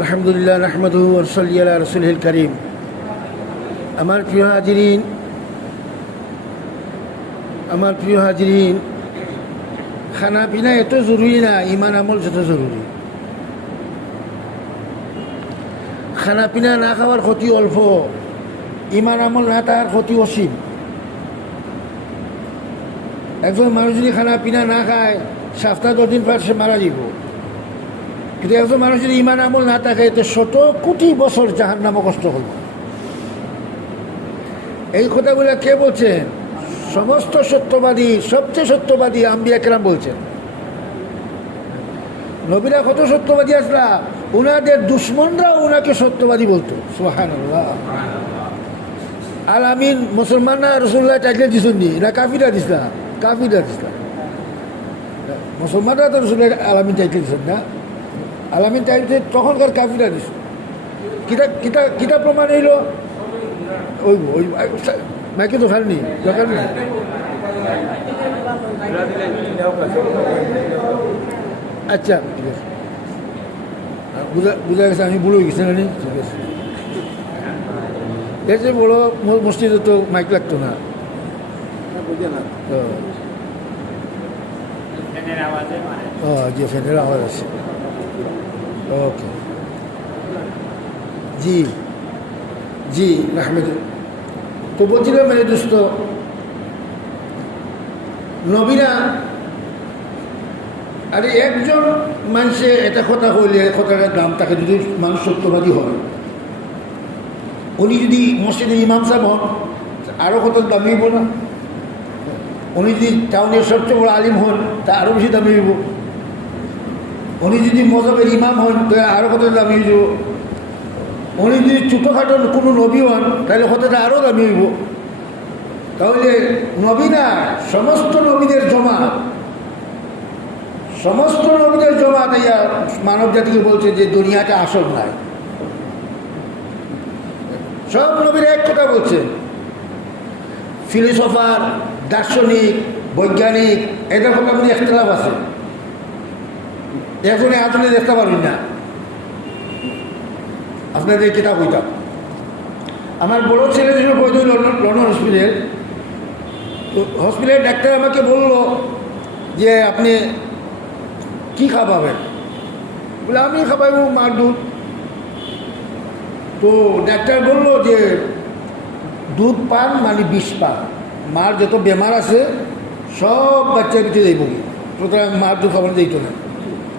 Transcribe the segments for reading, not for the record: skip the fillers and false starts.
আলহামদুলিল্লাহ নাহমাদুহু ওয়া নুসাল্লি আলা রাসূলিল কারীম। আমার প্রিয় হাজিরিন, খানা পিনা এত জরুরি না, ইমান আমল যত জরুরি। খানা পিনা না খাওয়ার ক্ষতি অল্প, ইমান আমল না তার ক্ষতি অসীম। একজন মানুষ যদি খানা পিনা না খায়, সপ্তাহ 10 দিন পর সে মারা যাব। কিন্তু একজন মানুষ যদি ইমান আমল না থাকে, তো 100 কোটি বছর জাহান্নামে কষ্ট করবে। এই কথাগুলো কে বলছেন? সমস্ত সত্যবাদী, সবচেয়ে সত্যবাদী আম্বিয়া কেরাম বলছেন। নবীরা কত সত্যবাদী আসলা, উনাদের দুশ্মনরাও উনাকে সত্যবাদী বলতো। সুবহানাল্লাহ। আল আমিন মুসলমানরা রাসূলুল্লাহ টাইটেল দিছেননি না কাফিরা দিছলা? কাফিরা দিছলা। মুসলমানরা তো রাসূলুল্লাহ আল আমিন টাইটেল দিছেন না, আল আমিন টাইটেল তখনকার কাফিরা দিছে। কিতা প্রমাণ হইল? ওই মাইকে তো খাননি, দরকার নেই। আচ্ছা ঠিক আছে, বুঝা গেছে, আমি ভুল হয়ে গেছি না। ঠিক আছে, এর যে বড় মসজিদে তো মাইক লাগতো না। যে ফ্যানের আওয়াজ আছে। ওকে, জি জি আহমেদ। তো বলছিলাম মানে দোস্ত, নবীরা আরে একজন মানুষে এটা কথা হইলে কথাটার দাম তাকে, যদি মানুষ সত্যবাদী হয়, উনি যদি মসজিদের ইমাম সাহেব হন, আরও কত দামি হইব না? উনি যদি টাউনের সবচেয়ে বড় আলিম হন, তা আরও বেশি দামি হইব। উনি যদি মজহবের ইমাম হন, তো আরও কত দামি হইব। উনি যদি ছোটোখাটো কোনো নবী হন, তাহলে কতটা আরও দামি হইব। তাহলে নবী না, সমস্ত নবীদের জমা, সমস্ত নবীদের জমা তাইয়া মানব জাতিকে বলছে যে দুনিয়াটা আসল নয়। সব নবীরা এক কথা বলছেন। ফিলোসফার, দার্শনিক, বৈজ্ঞানিক, এদের কথা মধ্যে একতলাফ আছে। এখনই আধুনিক দেখতে পারবেন না। আপনাদের কিতাব হইতাম, আমার বড় ছেলে ছিল বৈদ্যুতিক লন্ডন হসপিটাল। তো হসপিটালের ডাক্তার আমাকে বলল যে আপনি কি খাওয়াবেন? বলে আমি খাওয়াইব মার দুধ। তো ডাক্তার বলল যে দুধ পান মানে বিষ পান, মার যত বেমার আছে সব বাচ্চার পিছিয়ে যাইব, সুতরাং মার দুধ খাওয়ানো যাইত না।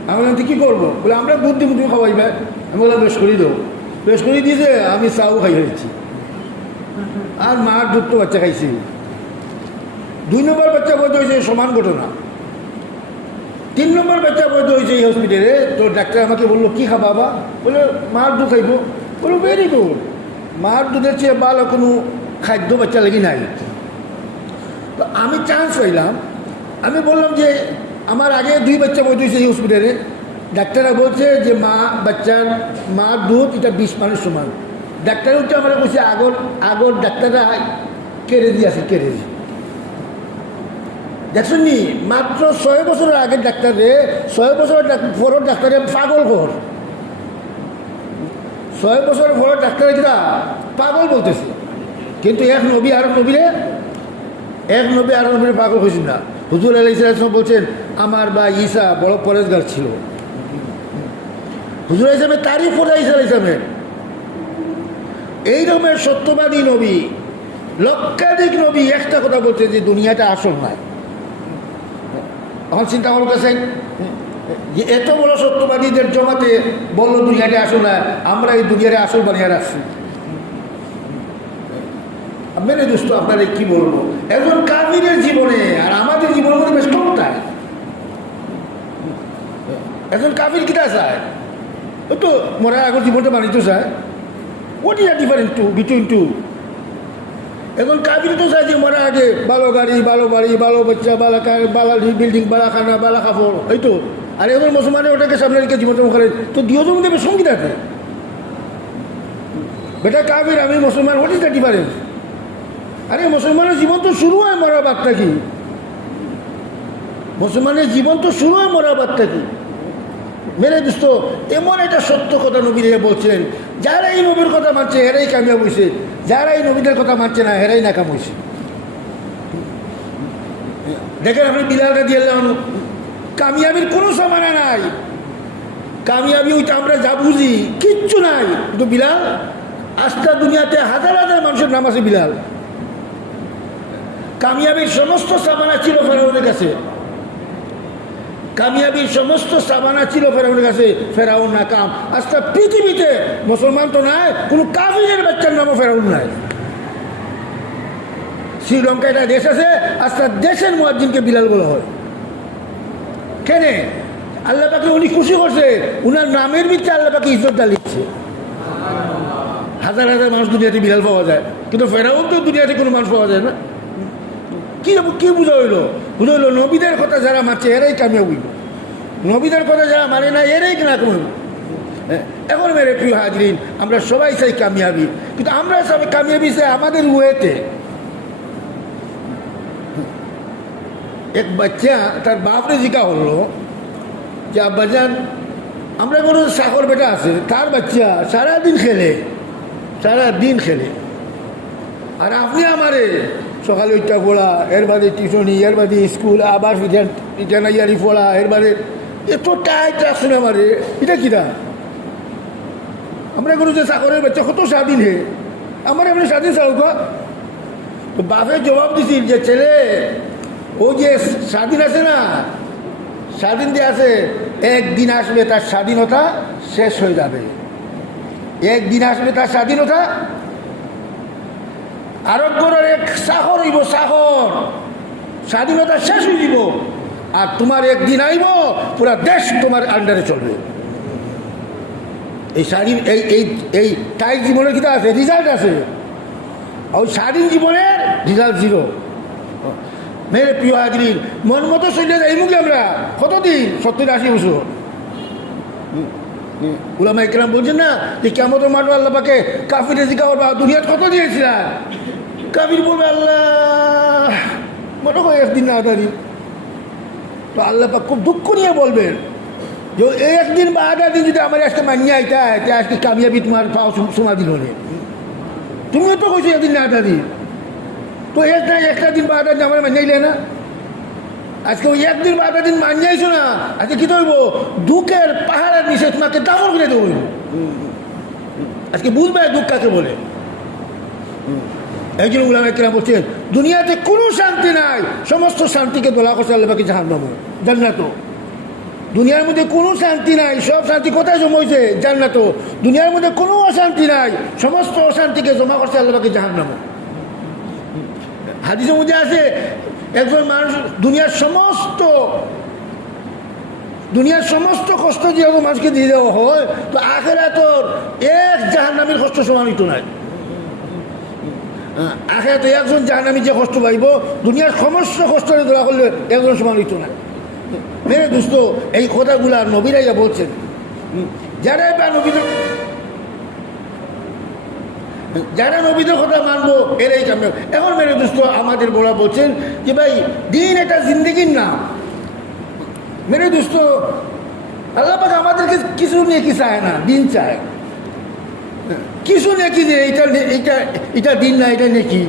আমি বললাম কী করবো? বলে আমরা দুধ দিব, তুমি খাওয়াইবে। আমি বললাম বেশ করেই দেবো। বেশ করে দিয়েছে, আমি চাও খাই হয়েছি, আর মার দুধ তো বাচ্চা খাইছি। 2 নম্বর বাচ্চা বৈধ হয়েছে, সমান ঘটনা। 3 নম্বর বাচ্চা বৈধ হয়েছে এই হসপিটালে। তো ডাক্তার আমাকে বললো কী খাবা বা? বলে মার দুধ খাইব। বললো ভেরি গুড, মার দুধের চেয়ে ভালো কোনো খাদ্য বাচ্চা লাগি নাই। তো আমি চান্স পাইলাম। আমি বললাম যে আমার আগে 2 বাচ্চা বৈধ হয়েছে এই হসপিটালে। ডাক্তাররা বলছে যে বাচ্চার মার দুধ এটা 20 মানুষ সমান। ডাক্তার হচ্ছে আমরা বলছি আগর ডাক্তাররা কেড়ে দিয়েছে, কেড়ে দিয়ে দেখছেন নি? মাত্র 6 বছরের আগের ডাক্তারে, 6 বছরের পরের ডাক্তারে পাগল ঘর, 6 বছরের পরের ডাক্তারে যেটা পাগল বলতেছে। কিন্তু এক নবী আর নবীরে পাগল হয়েছেন না। হুজুর আলাইহিস সালাম বলছেন আমার বা ঈসা বড় পরেজগার ছিল। হুজুর ইসলামের তারিফ করে ঈসা আলাইহিস সালামের। এই রকমের সত্যবাদী নবী, লক্ষাধিক নবী একটা কথা বলছে যে দুনিয়াটা আসল নয়। এখন চিন্তা করতেছেন যে এত বড় সত্যবাদীদের জমাতে বললো দুনিয়াটা আসল নয়, আমরা এই দুনিয়াটা আসল বানিয়ে রাখছি। মেরে দোস্ত আপনারা কি বলবো, একজন কাফিরের জীবনে আর আমাদের জীবনের মধ্যে বেশ কমটায়। একজন কাফির কিটা চায়? ওই তো মরার আগের জীবনটা বানিতে চায়। What is the difference between two? এখন কাফির তো চায় যে মরার আগে ভালো গাড়ি, ভালো বাড়ি, ভালো বাচ্চা, বালা বিল্ডিং, বালা খানা, বালা কাপড়, এই তো। আর এখন মুসলমানের ওটাকে সামনে রেখে জীবন করে, তো দুজন দেবে সঙ্গীত আছে। বেটা কাফির, আমি মুসলমান, হোয়াট ইজ দ্য ডিফারেন্স? আরে মুসলমানের জীবন তো শুরু হয় মরার বাদটা কি? মুসলমানের জীবন তো শুরু হয় মরার বাদটা কি? মেরে দোস্ত, এমন একটা সত্য কথা নবীরা বলছেন, যারা এই নবীর কথা মানছে এরাই কামিয়াব হয়েছে, যারা এই নবীদের কথা মানছে না এরাই নাকাম হয়েছে। দেখেন আপনি বিলাল রাদিয়াল্লাহু আনহু, কামিয়াবির কোনো সমানা নাই। কামিয়াবি ওইটা আমরা যা বুঝি কিচ্ছু নাই, কিন্তু বিলাল আস্থা দুনিয়াতে হাজার হাজার মানুষের নাম আছে বিলাল। কামিয়াবির সমস্ত সামানা ছিল ফেরাউনের কাছে, কামিয়াবির সমস্ত সামানা ছিল ফেরাউনের কাছে, ফেরাউন নাকাম। আজকে পৃথিবীতে মুসলমান তো নাই, কোনো কাফিরের বাচ্চার নামও ফেরাউন নাই। শ্রীলঙ্কা একটা দেশ আছে, আজকে দেশের মুয়াজ্জিনকে বিলাল বলা হয়। কেন? আল্লাহ পাকে উনি খুশি করছে, উনার নামের ভিতরে আল্লাহ পাকে ইজ্জত দিচ্ছে। হাজার হাজার মানুষ দুনিয়াতে বিলাল পাওয়া যায়, কিন্তু ফেরাউন তো দুনিয়াতে কোনো মানুষ পাওয়া যায় না। কি বোঝা হইলো? বোঝা হইলো নবীদের কথা যারা মানছে এরাই কামিয়াব হইল, নবীদের কথা যারা মানে না এরাই না কমে। এখন মেরে প্রিয় হাজরিন, আমরা সবাই চাই কামিয়াবি, কিন্তু আমরা সবাই কামিয়াবি চাই আমাদের ওয়েতে। এক বাচ্চা তার বাপরে জিজ্ঞা হলো যে আব্বাজান, আমরা কোনো চাকর বেটা আছে, তার বাচ্চা সারাদিন খেলে, সারাদিন খেলে, আর আপনি আমারে সকালে ওইটা পড়া, এর বাদে টিউশনি, এর বাদে স্কুল, আবার ইয়ারি পড়া, এর বাদে এত টাইট রাখছেন আমারে, এটা কিনা? আমরা কোনো যে চাকরের বাচ্চা কত স্বাধীন হে, আমার এমনি স্বাধীন চাউকা। তো বাপের জবাব দিছি যে ছেলে, ও যে স্বাধীন আছে না, স্বাধীন দিয়ে আছে, একদিন আসবে তার স্বাধীনতা শেষ হয়ে যাবে। একদিন আসবে তার স্বাধীনতা, আরোগ্যের এক চাকর হইব, চাকর, স্বাধীনতা শেষ হয়ে যাব, আর তোমার একদিন আইব পুরা দেশ তোমার আন্ডারে চলবে। এই স্বাধীন এই এই এই টাইট জীবনের কিতা আছে, রেজাল্ট আছে, ওই স্বাধীন জীবনের রেজাল্ট জিরো। মেরে প্রিয় হাজরিন, মন মতো চলে যাই মুখে আমরা কতদিন, 70-80 বছর। উলামা ইকরাম বলছেন না যে কিয়ামতের মাঠে আল্লাহ পাকে কাফিরে জিজ্ঞাসা করবে, দুনিয়াতে কত দিয়েছিলেন? কাফির বলবে আল্লাহ মনে হয় একদিন না আধা দিন। তো আল্লাহ পাক খুব দুঃখ নিয়ে বলবেন যে একদিন বা আধা দিন যদি আমার আজকে মানিয়ে আইতা, আজকে কামিয়াবি তোমার পাও শোনা দিল নে, তুমিও তো কইছো একদিন না আধা দিন, তো একটা দিন বা আধা দিন আমার মানিয়ে না, আজকে ওই একদিন বা আধা দিন মানিয়েছো না, আজকে কি করবো? দুঃখের পাহাড়ের নিচে তোমাকে দাফন করে দেবো। আজকে বুঝবে দুঃখ কাকে বলে। একজন উলামা ইকরাম বলছেন, দুনিয়াতে কোনো শান্তি নাই, সমস্ত শান্তিকে দোলা করছে আল্লাহ পাকে জাহান্নাম, জান্নাত। দুনিয়ার মধ্যে কোনো শান্তি নাই, সব শান্তি কোথায় জমা হয়েছে? জান্নাত। দুনিয়ার মধ্যে কোনো অশান্তি নাই, সমস্ত অশান্তিকে জমা করছে আল্লাহ পাকে জাহান্নাম। হাদিসের মধ্যে আছে, একজন মানুষ দুনিয়ার সমস্ত কষ্ট যেহেতু মানুষকে দিয়ে দেওয়া হয়, তো আখিরাতের এক জাহান্নামীর কষ্ট সমান হইতো নাই। আখিরাতে একজন জাহান্নামী যে কষ্ট পাইব, দুনিয়ার সমস্ত কষ্টে ধরা করলে একজন সমান হইতো না। মেরে দোস্ত, এই কথাগুলা নবীরাইয়া বলছেন, যারা নবীদের কথা মানবো এরাই কামিয়াব। এখন মেরে দোস্ত, আমাদের বলা বলছেন যে ভাই দিন এটা জিন্দগির না। মেরে দোস্ত, আল্লাহ পাক আমাদেরকে কিছু নেকি চায় না, দিন চায়। কিছু নেকি যে এটা দিন না, এটা নেকি,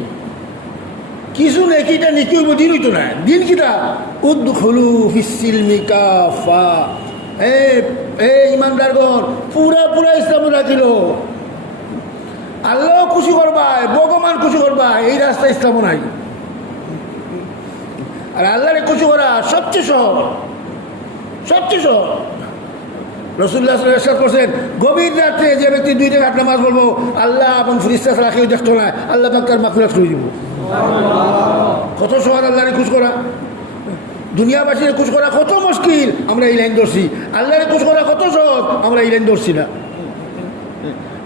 কিছু নেকি, এটা নেকি হইব, দিন হইতো না। দিন কিটা? উদখুলু ফিস-সিলমি কাফা, ইমানদারগণ পুরা ইসলাম রাখিল, আল্লাহ খুশি করবা, ভগবান খুশি করবা, এই রাস্তা ইসলামও নাই। আর আল্লাহরে খুশি করা সবচেয়ে সহজ, সবচেয়ে সহজ। রাসূলুল্লাহ সাল্লাল্লাহু আলাইহি ওয়াসাল্লাম করছেন, গভীর রাতে যে ব্যক্তি 2 রাকাত নামাজ পড়বো, আল্লাহ এবং ফেরেশতা ছাড়া কেউ দেখতো না, আল্লাহ পাক তার মাগফিরাত করে দিব। কত সহজ আল্লাহরে খুশ করা। দুনিয়াবাসীর খুশ করা কত মুশকিল, আমরা এই লাইন ধরছি। আল্লাহরে খুশ করা কত সহজ, আমরা এই লাইন ধরছি না।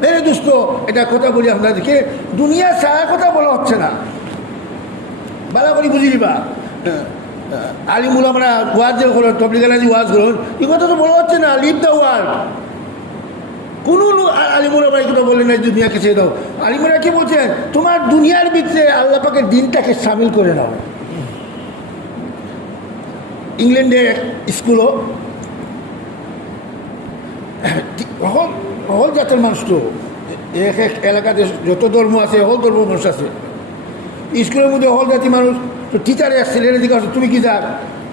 মেরে দোস্ত, এটা কথা বলি আপনাদেরকে, দুনিয়া ছাড়া কথা বলা হচ্ছে না, ভালো করে বুঝি নিবা। আলিমুল আমরা ওয়াজ যে করেন, তবলিগালাজি ওয়াজ করেন, এই কথা তো বলা হচ্ছে না, লিভ দ্য ওয়ার্ড। কোনো আলিমুল আমরা এই কথা বললেন না দুনিয়াকে ছেড়ে দাও। আলিমুরা কি বলছেন? তোমার দুনিয়ার ভিতরে আল্লাহ পাকের দিনটাকে সামিল করে নাও। ইংল্যান্ডে স্কুলও অহল জাতের মানুষ তো এক এক এলাকাতে যত ধর্ম আছে অহল ধর্ম মানুষ আছে। স্কুলের মধ্যে অহল জাতি মানুষ তো টিচারে ছেলের দিকে আসো তুমি কি যাক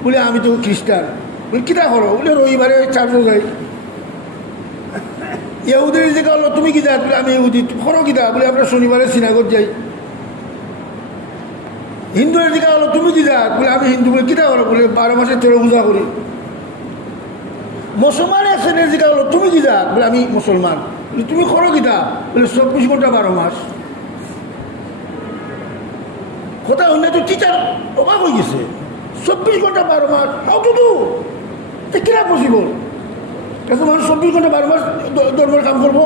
বলে আমি তো খ্রিস্টান বলে কিতা করো বলে রবিবারে চার্চে যাই। ইহুদের দিকে হলো তুমি কি যাক বলে আমি ইহুদি করো কিতা বলে আমরা শনিবারে সিনাগর যাই। হিন্দুদের দিকে হলো তুমি কি যাক বলে আমি হিন্দু বলে কিতা করো বলে 12 মাসে 13 পূজা করি। মুসলমানের ছেলের দিকে হলো তুমি কি যাক বলে আমি মুসলমান বলে তুমি করো কিতা বলে 24 ঘন্টা 12 মাস। কথা অন্য তো টিচার অবাক হয়ে গেছে 24 ঘন্টা 12 মাস হাউ টু ডু কিনা পসিবল এত মানুষ 24 ঘন্টা 12 মাস ধর্মের কাম করবো।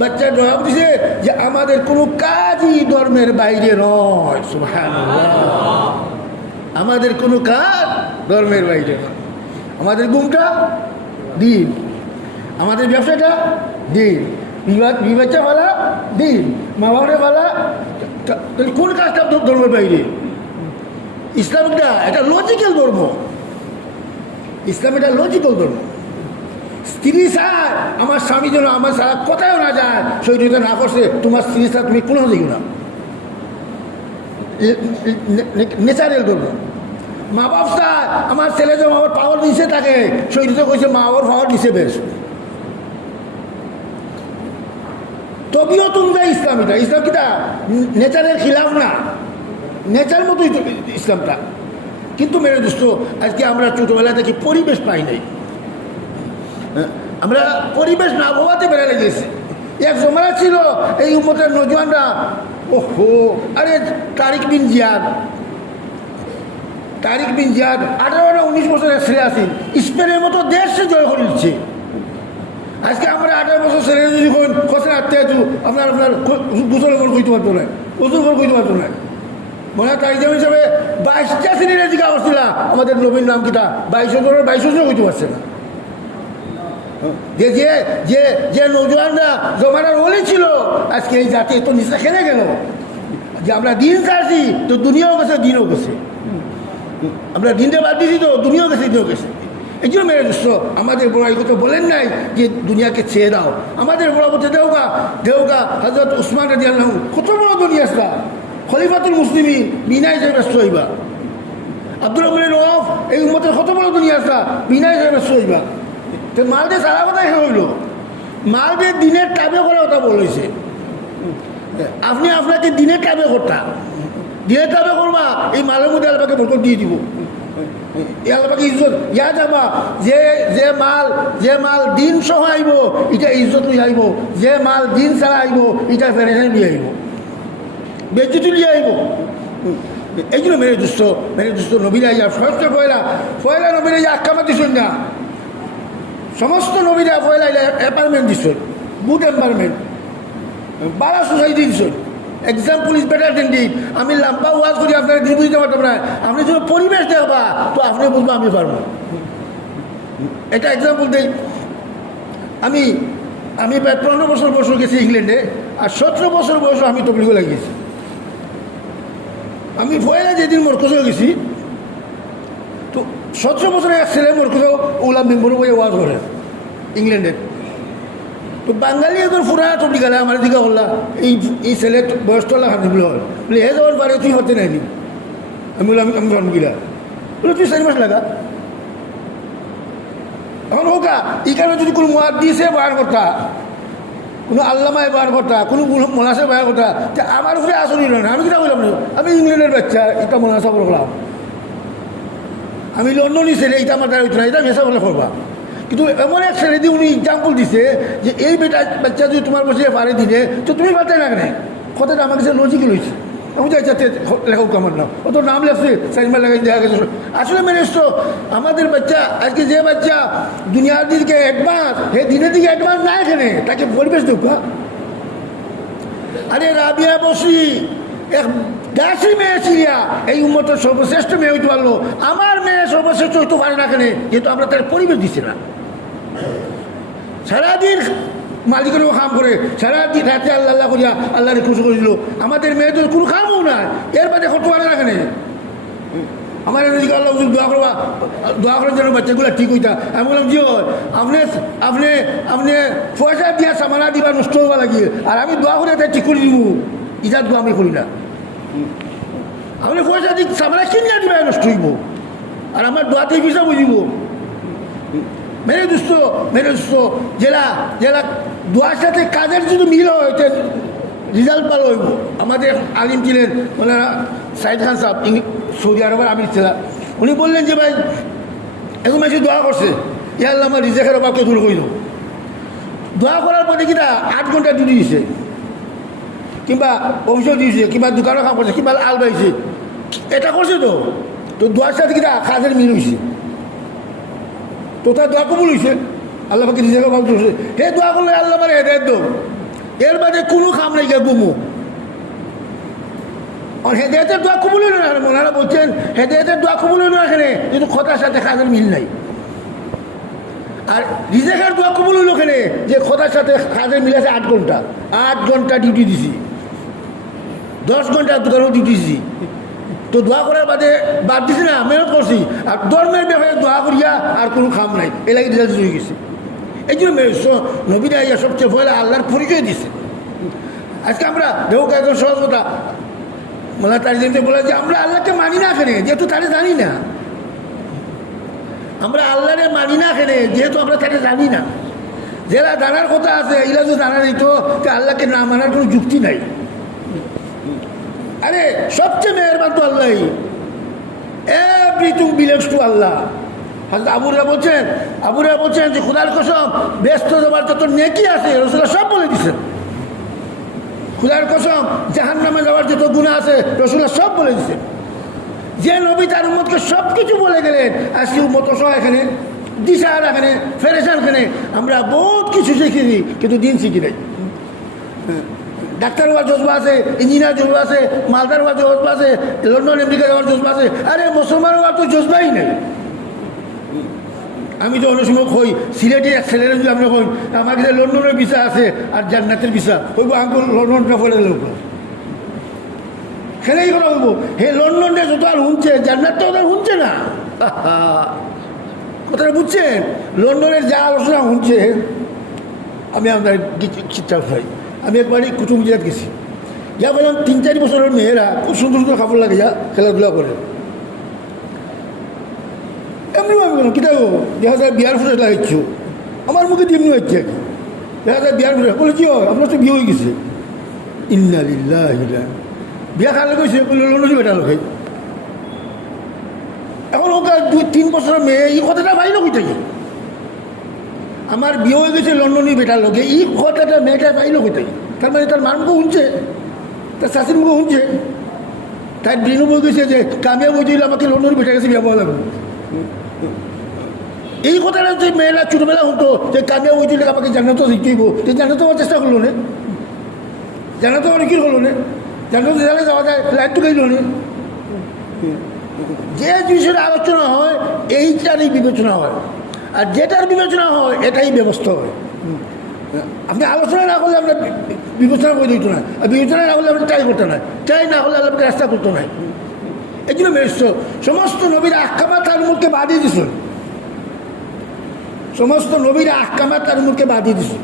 বাচ্চা জবাব দিছে যে আমাদের কোনো কাজই ধর্মের বাইরে নয়। সুবহানাল্লাহ, আমাদের কোনো কাজ ধর্মের বাইরে নয়। আমাদের ঘুমটা দিন, আমাদের ব্যবসাটা দিন, বিবাচ্চা বলা দিন, মা বাবারে বলা কোন কাজটা ধর্মের বাইরে? ইসলামটা এটা লজিক্যাল ধর্ম, ইসলাম এটা লজিক্যাল ধর্ম। স্ত্রী স্যার আমার স্বামী যেন আমার সারা কোথাও না যায় শরীরটা না করছে তোমার স্ত্রী স্যার তুমি কোনো দিও না, ন্যাচারাল ধর্ম। মা বাপ স্যার আমার ছেলে যেন আমার পাওয়ার নিচে থাকে শরীরটা কইছে মা বাবার পাওয়ার নিচে বেশ। তবিও তুমি ইসলাম এটা ইসলাম কিটা নেচারের খিলাফ না, নেচার মতোই ইসলামটা। কিন্তু মেরে দোস্ত আজকে আমরা ছোটোবেলা থেকে পরিবেশ পাই নাই, আমরা পরিবেশ না হওয়াতে বেড়ে লেগেছি। এক জমানা ছিল এই উম্মতের নজওয়ানরা ওহো আরে তারিক বিন জিয়াদ 18-19 বছরের ছেলে আসেন স্পেনের মতো দেশে জয় করে দিচ্ছে। আজকে আমরা 18 বছর ছেলে যদি খসে আটতে আছো আপনার গোসলের ঘর কইতে পারতো না, গোসল ঘর কইতে পারতো না। মনে হয় তারিখ হিসাবে 22টা শ্রেণীর দিকে আসছিল আমাদের নবীর নাম কিটা 22 কইতে পারছে না। যে যে যে যে নজওয়ানরা জমানার ওলি ছিল আজকে এই জাতি এত নিচে খেলে গেল যে আমরা দিন চাচ্ছি তো দুনিয়াও গেছে দিনও গেছে, আমরা দিনটা বাদ দিয়েছি তো দুনিয়াও গেছে দিনও গেছে। এই জন্য মেরে দোস্ত আমাদের বড় এই কথা বলেন নাই যে দুনিয়াকে ছেড়ে দাও। আমাদের বড় বলতে দেওগা হজরত উসমান রাদিয়াল্লাহু কত বড় দুনিয়া আসবা খলিফাতুল মুসলিমিন বিনায় যাই ব্যস্ত হইবা। আব্দুর রহমানের ওয়াফ এই উম্মতের কত বড় দুনিয়া আসবা বিনায় যাই ব্যস্ত হইবা। তো মাল দিয়ে সারা কথা হইল, মাল দিয়ে দিনের টাবে করার কথা বলেছে। আপনি আপনাকে দিনের টাবে করতা, দিনের টাবে করবা এই মালের মধ্যে আল্লাহকে বরকত দিয়ে দিব, আল্লাহকে ইজ্জত ইয়া যাবা। যে মাল দিন সহ আইব এটা ইজ্জত নিয়ে আইব, যে মাল দিন ছাড়া আইব এটা ফেরেশানি নিয়ে আইব, বেজ্জতি নিয়ে আইব। এই জন্য মেরে দুষ্ট নবীরা ইয়া সবচেয়ে পয়লা নবীরা ইয়া আক্কামা দিচ্ছেন না। সমস্ত নবীরা পয়লা অ্যাপার্টমেন্ট দিচ্ছেন, গুড এনভায়রনমেন্ট, বারা সোসাইটি দিচ্ছেন। Example is better than did. আমি লম্বা ওয়াজ করি আপনারা দিন বুঝতে পারতাম না, আপনি যদি পরিবেশ দেখবা তো আপনি বুঝবো আমি পারবো। এটা এক্সাম্পল দেই, আমি প্রায় 15 বছর বয়স গেছি ইংল্যান্ডে, আর 17 বছর বয়স আমি তবলিগে লাগিয়েছি। আমি পয়লা যেদিন মরকজে গেছি তো 17 বছরের এক ছেলে মরকজে ওলা মেম্বর বই ওয়াজ করে ইংল্যান্ডে। তো বাঙালি এবার ফুরা তবলি গেলে আমার দিকে হল্লা এই ছেলে বয়স তোলা খান বলে হে যাওয়ার পারে তুই হতে নাইনি। আমি বললাম আমি ধর্ম গিলা বলে তুই 4 মাস লাগা। এখন হোকা এখানে যদি কোনো মুয়াদ দিয়েছে বয়ান করতা, কোনো আল্লামায় বয়ান করতা, কোনো মোলাসে বয়ান করতা, আমার উপরে আসনি না। আমি কিনা বললাম না আমি ইংল্যান্ডের বাচ্চা এটা মোলাসা করলাম, আমি লন্ডনই ছেলে এটা আমার দ্বারা হইতো না, এটা মেসা বলে করবা। কিন্তু এমন এক ছেলে দিয়ে উনি এক্সাম্পল দিছে যে এই বাচ্চা যদি তোমার বসে পারে দিলে তো তুমি পারতে না কেন। কথাটা আমার কাছে লজিক্যাল হয়েছে। আমি যাই যাতে লেখক আমার নাম ও তো নাম লেখছে 4 মাস লাগাই দেখা গেছে। আসলে মেনে আমাদের বাচ্চা আজকে যে বাচ্চা দুনিয়ার দিকে অ্যাডভান্স হে দিনের দিকে অ্যাডভান্স না এখানে তাকে পরিবেশ দেখা। আরে রাবিয়া বসি এক দাসী মেয়ে সিরিয়া এই উম্মতের সর্বশ্রেষ্ঠ মেয়ে হইতে পারলো, আমার মেয়ে সর্বশ্রেষ্ঠ হইতে পারে না কেন? যেহেতু আমরা তার পরিবেশ দিচ্ছি না। সারাদিন মালিকেরও কাম করে, সারাদিন রাতে আল্লাহ করিয়া আল্লাহরে খুশি করে দিল। আমাদের মেয়ে তো কোনো কামও না, এর বাদে করতে পারে না কেন? আমার এদিকে আল্লাহ হুজুর দোয়া করার জন্য বাচ্চাগুলো ঠিক হইতা। আমি বললাম জি আপনি আপনি আপনি পয়সা দিয়া সামানা দিবা নষ্ট হওয়া লাগিয়ে, আর আমি দোয়া করে তাই ঠিক করে দিব, ইজাত দোয়া আমি করি না। আপনি পয়সা দিক সামানা কিনিয়া দিবা নষ্ট হইব, আর আমার দোয়াতেই পয়সা বুঝিব। মেরে দুস্থ জেলা জেলা দোয়ার সাথে কাজের যদি মিল হয় রেজাল্ট ভালো হইব। আমাদের আলিম ছিলেন ওনারা সাইদ খান সাহেব, সৌদি আরবের আমির ছিলেন। উনি বললেন যে ভাই এখন বেশি দোয়া করছে, ইয়া আল্লাহ আমার রিজেকের অভাবকে দূর করিল। দোয়া করার পরে কিনা 8 ঘন্টা ডিউটি দিয়েছে, কিংবা অফিসও দিয়েছে, কিংবা দোকানও কাম করছে, কিংবা আল বাইছে, এটা করছে। তো দোয়ার সাথে কিনা কাজের মিল হয়েছে, তো তার দোয়া কবুল হয়েছে, আল্লাহ পাকে রিজেকের অভাব করছে। হে দোয়া করলে আল্লাহ আমার হেদায়েত দাও, এর বাদে কোনো কাম নাই গিয়ে গুমো। আর হেদায়েতের দোয়া কবুল হইল না, ওনারা বলছেন হেদায়েতের দোয়া কবুল হইল না এখানে, কিন্তু কথার সাথে কাজের মিল নাই। আর রিজেকের দোয়া কবুল হইল এখানে যে কথার সাথে কাজের মিল আছে। 8 ঘন্টা ডিউটি দিছি, 10 ঘন্টা দোকানেও ডিউটি দিছি। তো দোয়া করার বাদে বাদ দিছি না, মেহনত করছি। আর ধর্মের ব্যাপারে দোয়া করিয়া আর কোনো কাম নাই, এ লাগে রেজাল্ট হয়ে গেছে। এই জন্য নবীরা ইয়া সবচেয়ে পয়লা আল্লাহর পরিচয় দিছে। আজকে আমরা দেখো একদম সহজ কথা, মানে তার জন্য বলে যে আমরা আল্লাহকে মানি না এখানে, যেহেতু তারা জানি না। আমরা আল্লাহরে মানি না এখানে, যেহেতু আমরা তাকে জানি না। যারা জানার কথা আছে এগুলা তো জানা নেই, তো আল্লাহকে না মানার কোনো যুক্তি নাই। আরে সবচেয়ে মেহেরবান তো আল্লাহ, এভরিথিং বিলংস টু আল্লাহ। আবুরা বলছেন যে খুদার কসম ব্যস্ত যাবার যত নেকি আছে রাসূলুল্লাহ সব বলে দিচ্ছেন। খুদার কসম জাহান্নামে যাওয়ার যত গুনাহ আছে রাসূলুল্লাহ সব বলে দিচ্ছেন। যে নবী তার উম্মতকে সব কিছু বলে গেলেন, আজকে উম্মত অসহায় এখানে, দিশাহারা এখানে, ফেরেশান এখানে। আমরা বহুত কিছু শিখেছি কিন্তু দিন শিখি নাই। ডাক্তার হওয়ার জজবা আছে, ইঞ্জিনিয়ার জজবা আছে, মালদার হওয়ার জজবা আছে, লন্ডন আমেরিকা যাওয়ার জজবা আছে। আরে মুসলমান হওয়ার তো জজবাই নেই। আমি তো অনেক সময় কই সিলেটে এক ছেলেরা যদি আমরা কই আমার কাছে লন্ডনের ভিসা আছে আর জান্নাতের ভিসা, ওই আঙ্কুল লন্ডনটা পড়ে লোক খেলেই করা হইব। হে লন্ডনটা যত আর শুনছে, জান্নাতটা ওদের শুনছে না। কথাটা বুঝছেন? লন্ডনের যা আলোচনা শুনছে, আমি আপনার চিৎকার খাই। আমি একবারই কুটুম জিরাত গেছি, যা বললাম 3-4 বছরের মেয়েরা খুব সুন্দর সুন্দর কাপড় লাগে, যা খেলাধুলা করে। এমনি আমি বললাম কিটা গো, দেখা যায় বিয়ার ফুটে লাগাইছো, আমার মুখে এমনি হচ্ছে। দেখা যায় বিয়ার ফুটে বলে কি হয়, আপনার তো বিয়ে হয়ে গেছে। ইন্না লিল্লাহি বিয়া খালে গেছে লন্ডনে বেটা লোক। এখন ওকে 2-3 বছরের মেয়ে এই কথাটা পাইল কই থেকে? আমার বিয়ে হয়ে গেছে লন্ডনে বেটার লোকে, এই কথাটা মেয়েটা পাইল কই থেকে? তার মানে তার মার মুখে শুনছে, তার শাশুর মুখে শুনছে, তার ব্রেনও বই গেছে যে কামিয়া বই দিলে আমাকে লন্ডনে বেটা গেছে বিয়া পাওয়া লাগবে। এই কথাটা যে মেয়েরা ছোটবেলা হতো যে কামিয়া বই দিলে আমাকে জানাতো শিখতেইব, যে জানাতে হওয়ার চেষ্টা করলো না, জানাতে হওয়ার কি হলো না, জানাতে জানা যাওয়া যায় লাইট তো গেল না। যে জিনিসের আলোচনা হয় এইটারই বিবেচনা হয়, আর যেটার বিবেচনা হয় এটাই ব্যবস্থা হয়। আপনি আলোচনা না করলে আপনার বিবেচনা করে দিত না, আর বিবেচনা না করলে আপনি ট্রাই করতে না, ট্রাই না করলে আপনাকে রাস্তা করতে নাই। এই জন্য সমস্ত নবীর আহকামা তার মুখকে বাদিয়ে দিয়েছেন, সমস্ত নবীর আহকামা তার মুখকে বাদিয়ে দিয়েছেন।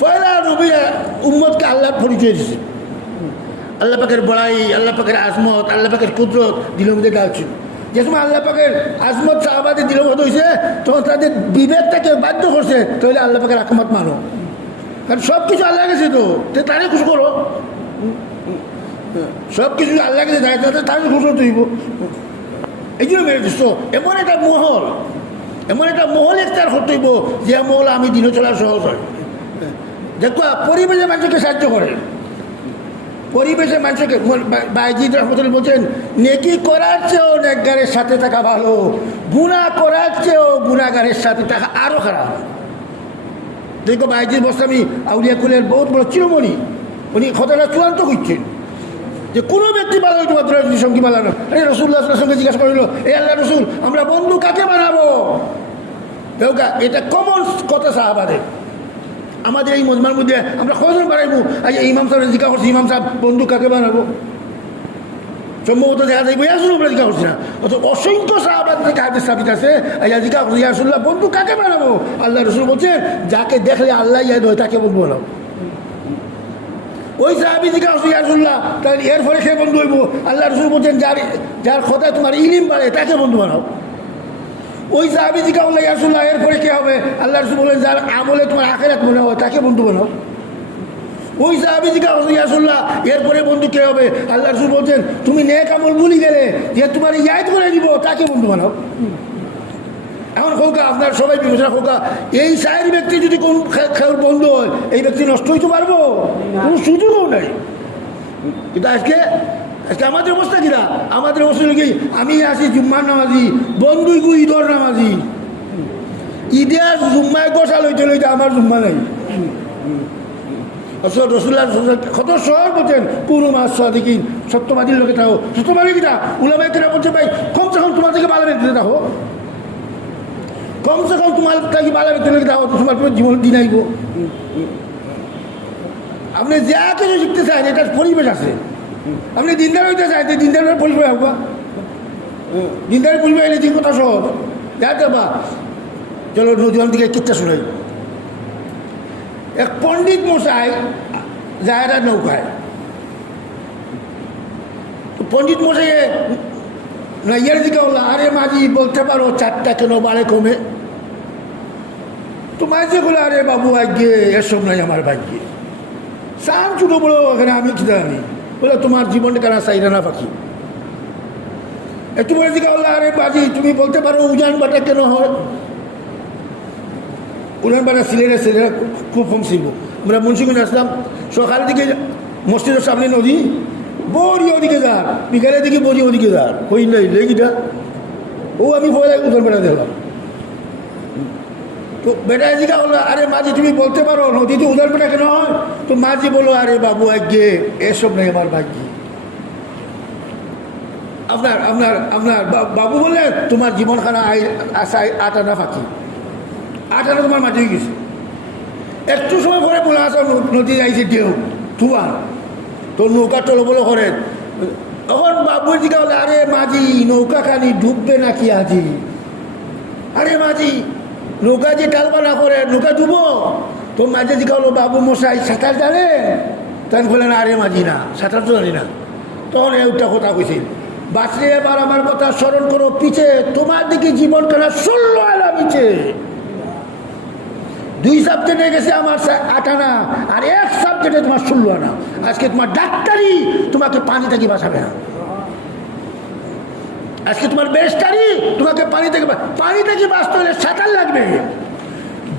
পয়লা নবীরা উম্মতকে আল্লাহর পরিচয় দিয়েছে, আল্লাহ পাকের বড়াই, আল্লাহ পাকের আজমত, আল্লাহ পাকের কুদরত দিলের মধ্যে ডাকছিল। যে সময় আল্লাহ পাকের আজমত সাহাবাদের দিলের মতো হয়েছে, তখন তাদের বিবেকটাকে বাধ্য করছে তাহলে আল্লাহ পাকের আহকামাত মানো, কারণ সব কিছু আল্লাহ গেছে, তো তারে খুশি করো। সব কিছু আল্লাহ গেছে তারে খুশি হইব। এই জন্য মেরে দিচ্ছ এমন একটা মহল ইখতিয়ার করতে হইব যে মহল আমি দিনে চলার সহজ হয়। দেখো পরিবেশে মানুষকে সাহায্য করে, পরিবেশে মানুষকে বাইজিদ রহমতুল্লাহ বলছেন নেকি করার চেয়েও নেকগারের সাথে থাকা ভালো, গুনাহ করার চেয়েও গুনাহগারের সাথে থাকা আরও খারাপ। দেখো বাইজিদ বস্তামি আউলিয়া কুলের বহুত বড় চিরমণি, উনি কথাটা চূড়ান্ত করছেন যে কোনো ব্যক্তি ভালো হইতে পারত না সঙ্গী বানানো। আরে রসুল্লাহ সঙ্গে জিজ্ঞাসা করিল, এ আল্লাহ রসুল আমরা বন্ধু কাকে বানাবো? দেখো এটা কমন কথা সাহাবাদের। আমাদের এই মজমার মধ্যে আমরা কজন বানাইবো? আজ ইমাম সাহেব জিজ্ঞাসা করছি, ইমাম সাহেব বন্ধু কাকে বানাবো? সম্ভবত দেখা যায় ইয়াসুল্লাহ বলে জিজ্ঞা করছি না, অত অসংখ্য সাহাবাদ থেকে হাদিস সাবিত আছে। জিজ্ঞা করছি ইয়াসুল্লাহ বন্ধু কাকে বানাবো? আল্লাহ রসুল বলছেন যাকে দেখলে আল্লাহ ইয়াদ হয় তাকে বন্ধু বানাবো। ওই সাহাবি জিজ্ঞা করছি ইয়াসুল্লাহ তাহলে এর ফলে সে বন্ধু হইব? আল্লাহ রসুল বলছেন যার কথায় তোমার ইলিম বাড়ে তাকে বন্ধু বানাও। ওই সাহাবি জিজ্ঞা করলে ইয়াসুল্লাহ এর পরে কে হবে? আল্লাহ রসুল বললেন যার আমলে তোমার আখেরাত মনে হয় তাকে বন্ধু বানাও। ওই সাহাবি জিজ্ঞা করছে ইয়াসুল্লাহ এরপরে বন্ধু কে হবে? আল্লাহ রসুল বলছেন তুমি নেক আমল ভুলি গেলে যে তোমার ইয়াদ করে দিব তাকে বন্ধু বানাও। এখন খোকা আপনার সবাই বিবেচনা খোকা, এই সাহের ব্যক্তি যদি কোন খেয়াল বন্ধু হয় এই ব্যক্তি নষ্ট হইতে পারবো? কোনো সুযোগও নাই। কিন্তু আজকে আমাদের অবস্থা কিনা? আমাদের অবস্থা কি আমি আসি জুম্মার নামাজি, বন্ধুই গু ঈদর নামাজি, ঈদে আর জুম্মায় গোসা লইতে লইতে আমার জুম্মা নাই। রসুল্লাহ কত সহজ বলছেন পুরো মাস সাদিকিন, সত্যবাদীর লোকে থাকো। সত্যবাদী কিনা উলামায়ে কেরাম বলছে ভাই কমসে কম তোমার থেকে ভালো ব্যক্তি থাকো, কমসে কম তোমার থেকে ভালো ব্যক্তি লোকে থাকো, তোমার জীবন দিন আইব। আপনি যা কিছু শিখতে চান এটার পরিবেশ আছে। আপনি দিনদার হইতে চান দিনদারের পরিবেশ হোক, দিনদারের পরিবেশ এলে তিন কথা সহজ। যাতে বা চলো নদীর দিকে কিচ্ছা শোনাই। এক পণ্ডিত মশাই যায় নৌকায়, তো পণ্ডিত মশাই না ইয়ের দিকে বললো আরে মাঝি বলতে পারো চারটা কেন বাড়ে কমে? তো মাঝে বলে আরে বাবু আগে এসব নাই আমার ভাগ্যে, সাম ছোটো বড়ো ওখানে আমি কি জানি। বলে তোমার জীবনটা কেন চাইরা না পাখি? একটু বলে দিকে বললো আরে বাজি তুমি বলতে পারো উজান বাটা কেন হয়? উজান বাটা ছেলেরা খুব কম ছিল। আমরা মুন্সিগঞ্জ আসলাম, সকালের দিকে মসজিদের সামনে নদী, বড়ি ওদিকে যান, বিকালের দিকে বড়ি ওদিকে যান, হই নাই লেগিটা ও আমি পয়লা উজান বাটা দেখলাম। তো বেটা এদিকে বললো আরে মাঝি তুমি বলতে পারো নদীতে উজান বাটা কেন হয়? তো মাঝি বললো আরে বাবু আগে এসব নেই আমার ভাগ্যে। আপনার বাবু বলে তোমার জীবনখানা আটানা ফাঁকি, আটানা তোমার মাটি হয়ে গেছে। একটু সময় পরে বলে আসা নদী যাইছে ঢেউ তুফান, তোর নৌকা চলো বলে করেন। তখন বাবুর দিকে বলে আরে মাঝি নৌকা খানি ডুববে নাকি আজি? আরে মাঝি নৌকা যে টালবা না করে নৌকা ডুবো? তো মাঝে দিকে হলো বাবু মশাই সাঁতার জানে? তখন বলে না আরে মাঝি না সাঁতার তো জানি না। তখন একটা কথা কইছিল বাঁচলে এবার আমার কথা স্মরণ করো পিছে, তোমার দিকে জীবন কেনা 16 আনা পিছে। 2 সাবজেক্টে গেছে আমার 8 আনা, আর 1 সাবজেক্টে তোমার 16 আনা। আজকে তোমার ডাক্তারি তোমাকে পানি থেকে বাঁচাবে না, আজকে তোমার ব্যারিস্টারি তোমাকে পানি থেকে বাঁচতে হলে সাঁতার লাগবে,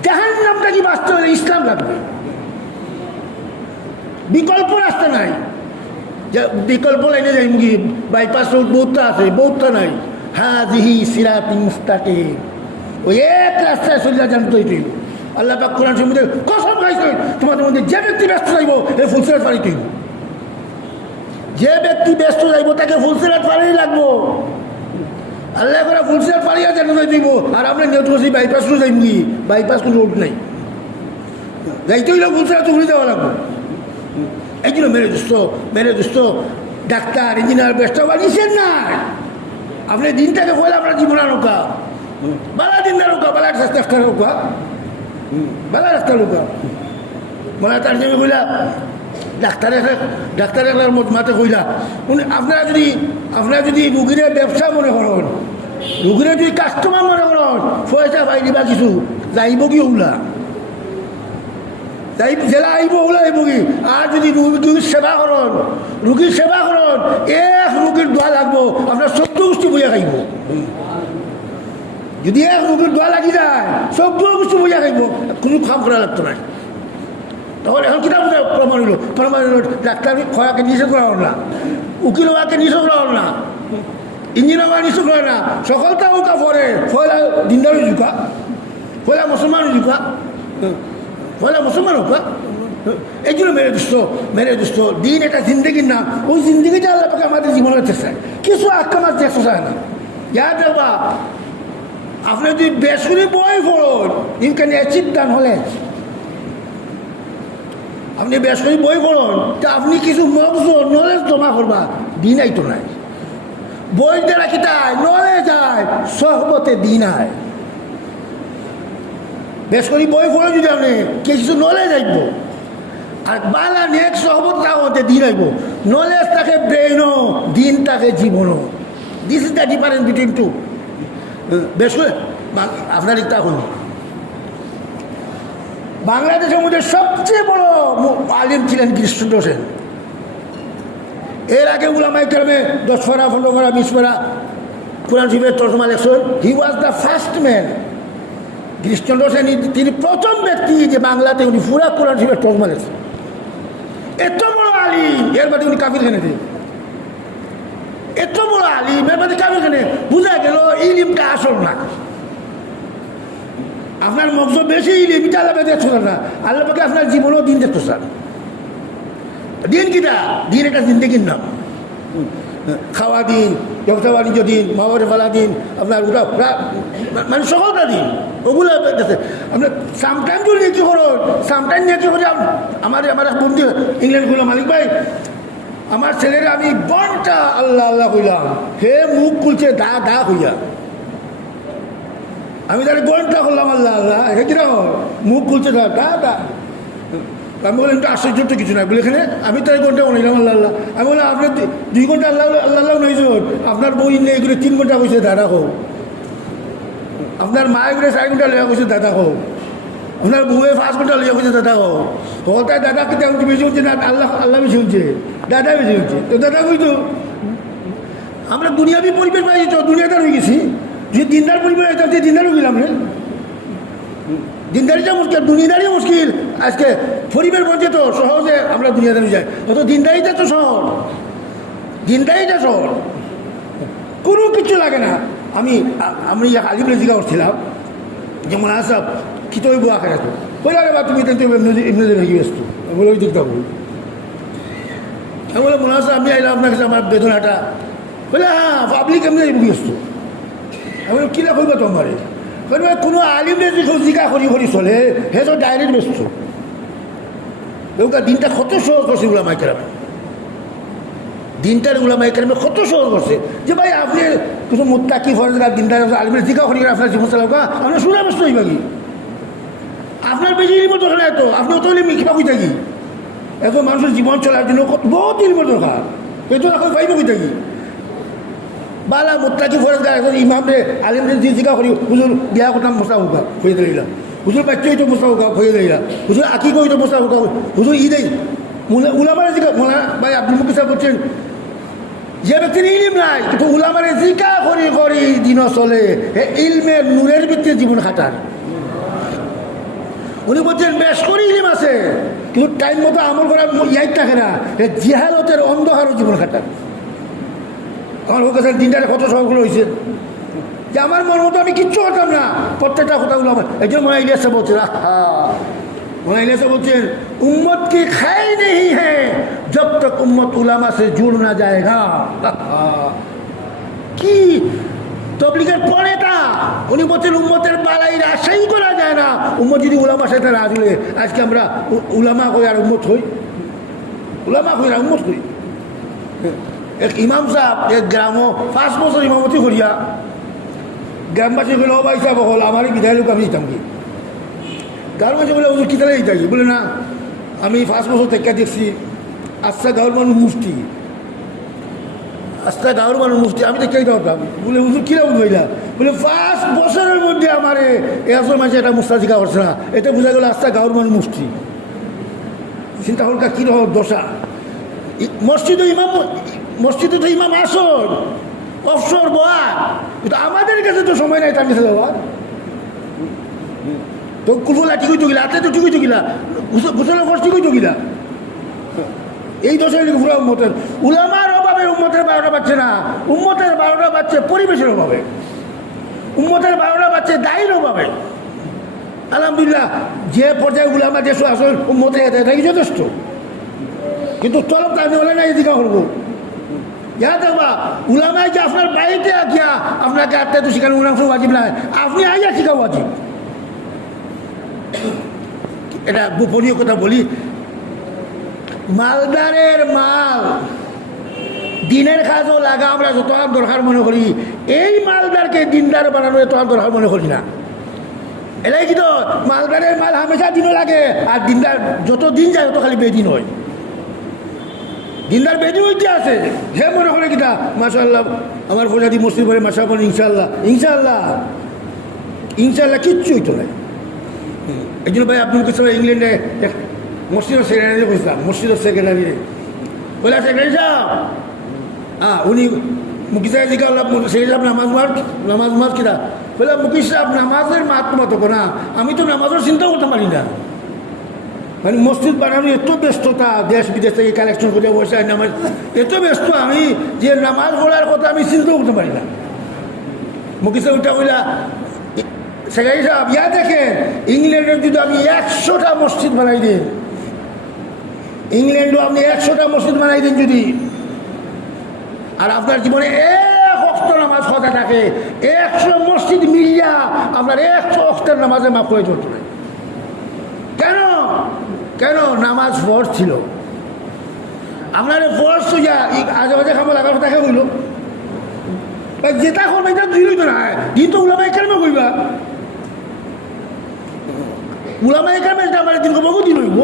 জাহান্নামটা কি বাঁচতে হলে ইসলাম লাগবে। বিকল্প রাস্তা নাই, বিকল্প লাইনে যাই মুগি বাইপাস রোড বহুতটা আছে, বহুতটা নাই। হ্যাঁ জিহি সিরাতি মুস্তাকিম, ওই এক রাস্তায় চলিয়া জানতে হইতে। আল্লাহ পাক কোরআন শরীফে কসম খাইছে তোমাদের মধ্যে যে ব্যক্তি ব্যস্ত যাইব এই ফুলসিরাত পারি তুই, যে ব্যক্তি ব্যস্ত যাইব তাকে ফুলসিরাত পারি লাগবো। আল্লাহ করে ফুলসিরাত পারিয়া জানাতে দিব, আর আমরা নিয়ত করছি বাইপাস রোড যাইব কি? বাইপাস কোনো রোড নাই, যাইতে হইলে ফুলসিরাত ঘুরে দেওয়া লাগবো। এই জন্য মেরে দোস্ত ডাক্তার ইঞ্জিনিয়ার ব্যস্ত বানিয়েছেন না। আপনি দিনটাকে বলে আপনার জীবন নৌকা বালা দিন নৌকা বালা রাস্তা নৌকা বালা রাস্তা নৌকা মানে তার জন্য কইলা ডাক্তারের মাতে কইলা আপনারা যদি রুগীরা ব্যবসা মনে করেন, রুগীরা যদি কাস্টমার মনে করেন, পয়সা পাই দিবা কিছু যাইব কি ওগুলা জেলা আইব ওগুলো আইব কি? আর যদি রুগীর সেবা করেন এক রুগীর দোয়া লাগবো আপনার 14 গোষ্ঠী বইয়া খাইব। যদি এক রুগীর দোয়া লাগি যায় 14 গোষ্ঠী বইয়া খাইব, কোনো কাম করা লাগতো না। তখন এখন কিনা প্রমাণ হইল ডাক্তার খয়াকে নিষেধ করা হল না, উকিল হওয়াকে নিষেধ করা হল না, ইঞ্জিনিয়ার হওয়া নিষেধ করে না, সকলটা ওটা পরে পয়লা দিনদার জুকা, পয়লা মুসলমান জুকা, পয়লা মুসলমান হোক। এই জন্য মেরে দোস্ত দিন এটা জিন্দগির নাম, ওই জিন্দগিটা আল্লাহ পাকে আমাদের জীবনে দেখতে চায়, কিছু আকামাত দেখতে চায় না। ইয়া দেখবা আপনি যদি বেসুরি বই পড়ুন ইনকান অ্যাচিভ ডান হলে, আপনি বেসুরি বই পড়ুন তা আপনি কিছু মগজ নলেজ জমা করবা, দিন আইতো নাই। বই দ্বারা কিতায় নলে যায় সহবতে দিন আয় বেশ করি বই পড়ে যদি আপনি কিছু নলে যাইব আর বালা নেক্সট সহবত হতে দিন আইব নলেজ থাকে ব্রেনও দিন থাকে জীবনও this is the difference between two বেশ করে আপনার ইচ্ছা হল বাংলাদেশের মধ্যে সবচেয়ে বড় আলিম ছিলেন কৃষ্ণচন্দ্র সেন এর আগে উলামায়ে কেরামে 10 পারা 15 পারা 20 পারা কোরআন শরীফের তরজমা লেখছেন he was the first man Krishnachandra Sen তিনি প্রথম ব্যক্তি যে বাংলাতে উনি পুরা কোরআন শরীফের তরজমা লেখছেন এত বড় আলিম এর বাদে উনি কাফির খানে দিন এত বড় আলিম এর বাদে কাফির খানে বুঝা গেল ইলিমটা আসল না আপনার মগজ বেশি ইলিমটা আল্লাহ দেখছো না আল্লাহ পাকে আপনার জীবনেও দিন দেখতে চান দিন কিটা দিন একটা জিন্দেগির নাম খাওয়া দিন ব্যবসা বাণিজ্য দিন মামারে ফেলা দিন আপনার ওটা মানে সকলটা দিন ওগুলো আপনার সামটাইম যদি নিয়ে কি করো সামটাইম নিয়ে কি করি আমার এক বন্ধু ইংল্যান্ড করলাম মালিক ভাই আমার ছেলেরা আমি ঘন্টা আল্লাহ আল্লাহ কইলাম হে মুখ খুলছে দা দা হইয়া আমি তাহলে ঘন্টা করলাম আল্লাহ আল্লাহ হে কিরকম মুখ খুলছে দা দা দা আমি বললাম এটা আশ্চর্য তো কিছু না বলে এখানে আমি তাই ঘন্টা বানাইলাম আল্লাহ আল্লাহ আমি বললাম আপনার 2 ঘন্টা আল্লাহ আল্লাহ আল্লাহ নইজন আপনার বই নেই এগুলো 3 ঘন্টা কইছে দাদা হোক আপনার মা এগুলো 4 ঘন্টা লইয়া কইছে দাদা হোক আপনার বউয়ে 5 ঘন্টা লইয়া কইছে দাদা হোক হতায় দাদা কেটে বেশি হচ্ছে না আল্লাহ আল্লাহ বেশি হচ্ছে দাদা বেশি হচ্ছে তো দাদা কইতো আমরা দুনিয়াবি পরিবেশ পাইছি তো দুনিয়াদার হয়ে গেছি যে দিনদার পরিবেশ হইতে দিনদার হয়ে গেলাম রে দিনদারিটা মুশকিল দুনিয়াদারিও মুশকিল আজকে পরিবার মধ্যে তো সহজে আমরা দুনিয়াদারি যাই অত দিনদারিটা তো শহর দিনদারিটা শহর কোনো কিছু লাগে না আমি আলিমরে জিজ্ঞা করছিলাম যে মোলা সাহেব কি তো বউ আঁকা গেছো বলে আরে বা তুমি তো এমনি ভেঙে ব্যস্ত বলে ওই দিকটা বল আমি বলে মোলা সাহেব আমি আইলাম আপনার কাছে আমার বেদনাটা বলে হ্যাঁ পাবলিক এমনি ব্যস্ত আমি বলে কিরা করবো তোমার কোনো আলিমরে যে জিজ্ঞা করি করি চলে হে তো ডাইরেক্ট ব্যস্ত দিনটা কত সহজ করছে উলামায়ে কেরামে দিনটার উলামায়ে কেরামে কত সহজ করছে যে ভাই আপনি কিছু মুত্তাকি ফরজগার দিনটার আলিমের জিজ্ঞা করি আপনার জীবন চালাকা আপনার শুনে ব্যস্ত হইবা কি আপনার বেশি ইলিমের দরকার নাই তো আপনি অত ইলিম কিবা কই থাকি এখন মানুষের জীবন চলার জন্য বহুত ইলিমের দরকার পেতো এখন পাইব কই থাকি বালা মুত্তাকি ফরজগার এখন ইমামরে আলিমরে জিজ্ঞা করি হুজুর বিয়া করতাম মোসা হুকা হয়ে দিলাম হুজুর বাচ্চা হইতো মোসা হুকা হয়ে দিলাম হুজুর আকি হইতো মোসা হুকা হুজুর ঈদেই উলামারে জিজ্ঞা মোলা ভাই আপনি মুখ হিসাব করছেন যে ব্যক্তির ইলিম নাই কিন্তু উলামারে জিজ্ঞা করি করি দিন চলে ইলমের নূরের ভিত্তিতে জীবন খাটার উনি বলছেন বেশ করে ইলিম আছে কিন্তু টাইম মতো আমল করার ইয়াই থাকে না জিহালতের অন্ধকারও জীবন খাটার আমার হোক দিনটারে কত সবগুলো হয়েছে যে আমার মন মতো আমি কিচ্ছু হতাম না প্রত্যেকটা কথাগুলো আমার এই জন্য মোনা ইলিয়াসা বলছেন মোনা ইলিয়াসা বলছেন উম্মত কি খাই নেই হ্যাঁ জব তক উম্মত উলামা সে জুড় না যায়গা কি তবলিগের পরে তা উনি বলছেন উম্মতের বালাই আশাই করা যায় না উম্মত যদি উলামার সাথে না আসলে আজকে আমরা উলামা হই আর উম্মত হই উলামা হই আর উম্মত হই এক ইমাম সাহেব এক গ্রামও 5 বছর ইমামতি করিয়া গ্রামবাসী হলে ভাই সাহেব হল আমারই বিধায় লোক আমি দিতাম কি গ্রামবাসী বলে ওদের কিতালে দিতাম বলে না আমি 5 বছর থেকে দেখছি আস্থা গাঁর মানুষ মুফতি আস্থা গাঁর মানুষ মুফতি আমি তো কে দিতাম বলে হুজুর কিরকম হইলা বলে 5 বছরের মধ্যে আমার এসব মানুষ একটা মুস্তাজিকা করছে না এটা বোঝা গেল আস্থা গাঁর মানুষ মুফতি চিন্তা হলকা কীরকম দশা মসজিদে তো ইমাম আসর অবসর বয়ান কিন্তু আমাদের কাছে তো সময় নাই তার কাছে যাওয়ার তো কুফলা ঠিকই তো গিলা হাতে তো ঠিকই তো গিলা গোসলের খরচ ঠিকই তো গিলা এই দশের পুরো উম্মতের উলামার অভাবে উম্মতের 12টা বাচ্চে না উম্মতের 12টা বাচ্চে পরিবেশের অভাবে উম্মতের 12টা বাচ্চে দায়ের অভাবে আলহামদুলিল্লাহ যে পর্যায়ে উলামা যে আসল উম্মতের এটাই যথেষ্ট কিন্তু তলব আমি বলে না এদিকে করবো ইয়া দেখবা উলামায় যে আপনার বাড়িতে গিয়া আপনাকে আত্মা তো শিখানো উনাংশ ওয়াজিব না আপনি আইয়া শিখা ওয়াজিব এটা গোপনীয় কথা বলি মালদারের মাল দিনের কাজও লাগা আমরা যত দরকার মনে করি, এই মালদারকে দিনদার বানানো এত দরকার মনে করি না। এটাই কিন্তু মালদারের মাল হামেশা দিনও লাগে, আর দিনদার যত দিন যায় তত খালি বেদিন হয়। দিনদার বেদিন হইতে আছে, হে মনে করে কিনা মাশাআল্লাহ আমার প্রজাতি মসজিদ করে মাশাআল্লাহ ইনশাআল্লাহ ইনশাআল্লাহ ইনশাআল্লাহ কিচ্ছু হইতো না। এই জন্য ভাই আপনি কিছু ইংল্যান্ডে মসজিদের সেক্রেটারি বলছিলাম, মসজিদের সেক্রেটারি বলে সেক্রেটারি সাহেব উনি মুকিস সাহেব জিজ্ঞাসা সেক্রেটারি সাহেব নামাজ মাজ কিনা বলে মুকিস সাহেব নামাজের মাত্র না, আমি তো নামাজের চিন্তা করতে পারি না। মানে মসজিদ বানানো এত ব্যস্ততা, দেশ বিদেশ থেকে কালেকশন করে বসে নামাজ এত ব্যস্ত, আমি যে নামাজ পড়ার কথা আমি চিন্তা করতে পারি না। মুকিস সাহেব ওইটা বললা সেক্রেটারি সাহেব ইয়া দেখেন ইংল্যান্ডের যদি আমি 100টা মসজিদ বানাই দিন, ইংল্যান্ডও আপনি 100টা মসজিদ বানাই দিন যদি, আর আপনার জীবনে এক ওয়াক্ত নামাজ কথা থাকে, 100 মসজিদ মিলিয়া আপনার 100 ওয়াক্তের নামাজে মাফ করে চলতে হবে। কেন কেন নামাজ ফরজ ছিল। আপনার ফরজ তো যা আজে বাজে খাবো লাগার কথা কে বললো, যেটা করবে এটা দিন হইতো না, দিন তো উলামায়ে কেরামে কইবা, উলামায়ে কেরামে যেটা আমার দিন করবো দিন হইব,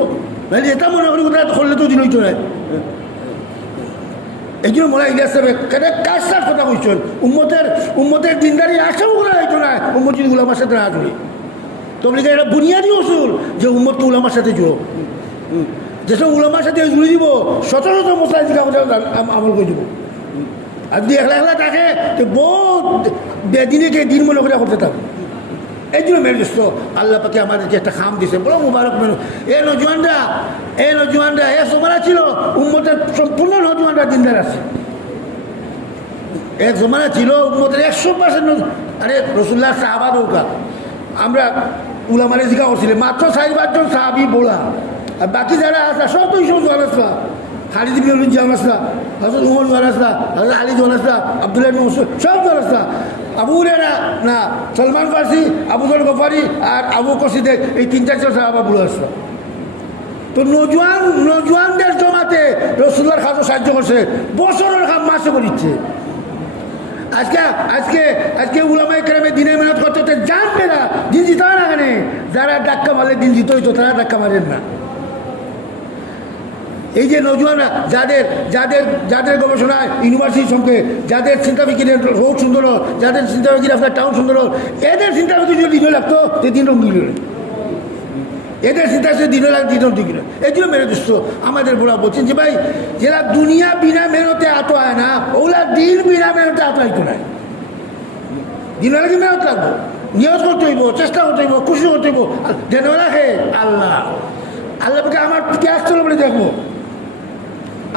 এটা মনে করি কোথায় করলে তো দিন হইতো না। এই জন্য মনে ইলিয়াস সাহেব কাজ সার কথা কইছেন, উম্মতের দিনদারি আশাও করা হইতো না উম্মত যদি উলামার সাথে না জুড়ি। তবে এটা বুনিয়াদি উসুল যে উম্মত তো উলামার সাথে জুড়ো, যেসব উলামার সাথে জুড়ে দিব শত শত মশলা দিকে আমল করে দিব। আর যদি একলা একলা থাকে তো বহুত বেদিনেকে দিন মনে করে করতে থাকবে। এই জন্য মেরে দোস্ত আল্লাহ পাকে আমাদেরকে একটা খাম দিছে, বলো মুবারক মেনু। এই নজওয়ানরা এ জমানা ছিল উম্মতের সম্পূর্ণ নজওয়ানরা দিনদার আছে। এক জমানা ছিল উম্মতের 100%। আরে রসুল্লাহ সাহাবা দৌকা আমরা উলামারে জিজ্ঞা করছিলেন, মাত্র 4-5 জন সাহাবি বলা, আর বাকি যারা আসলা সব তো এইসব জোয়ান আসলা, খালিদ ইবনে ওলীদ জোয়ান আসলা, হযরত উমর জোয়ান আসলা, হযরত আলী জোয়ান আসলা, আব্দুল্লাহ ইবনে মাসউদ সব জোয়ান আসলা, আবু হুরায়রা না সলমান ফারসি, আবু যর গফারি আর আবু বকর সিদ্দিক, এই 3-4 সাহাবা বলে আসলা। তো নজওয়ানদের জমাতে রাসূলুল্লাহর খাজো সাহায্য করছে, বছরের কাম মাসে করিচ্ছে। আজকে উলামায়ে কেরামে দিনে মেহনত করতে হতে জানবে না, দিন জিতে না। কেন যারা ধাক্কা মারলে দিন জিতে হইতো তারা ধাক্কা মারেন না। এই যে নজওয়ানরা যাদের গবেষণায় ইউনিভার্সিটি সঙ্গে যাদের চিন্তাবিজ্ঞানের রোড সুন্দর, যাদের চিন্তাবিজ্ঞান আপনার টাউন সুন্দর, এদের চিন্তাবিজ্ঞান যদি দিনে লাগতো তো দিন রঙিল, এদের চিন্তা সে দিনে লাগ দিন রঙিল। এই জন্য মেরে দোস্ত আমাদের বড়া বলছেন যে ভাই যারা দুনিয়া বিনা মেহনতে আতো হয় না, ওগুলা দিন বিনা মেহনতে আতো হইতো না। দিন লাগে মেহনত লাগবো, নিয়ত করতে হইব, চেষ্টা করতে হইব, খুশি করতে হইব। দেনওয়ালা হে আল্লাহ, আল্লাহকে আমার পেঁয়াজ চলো বলে দেখবো,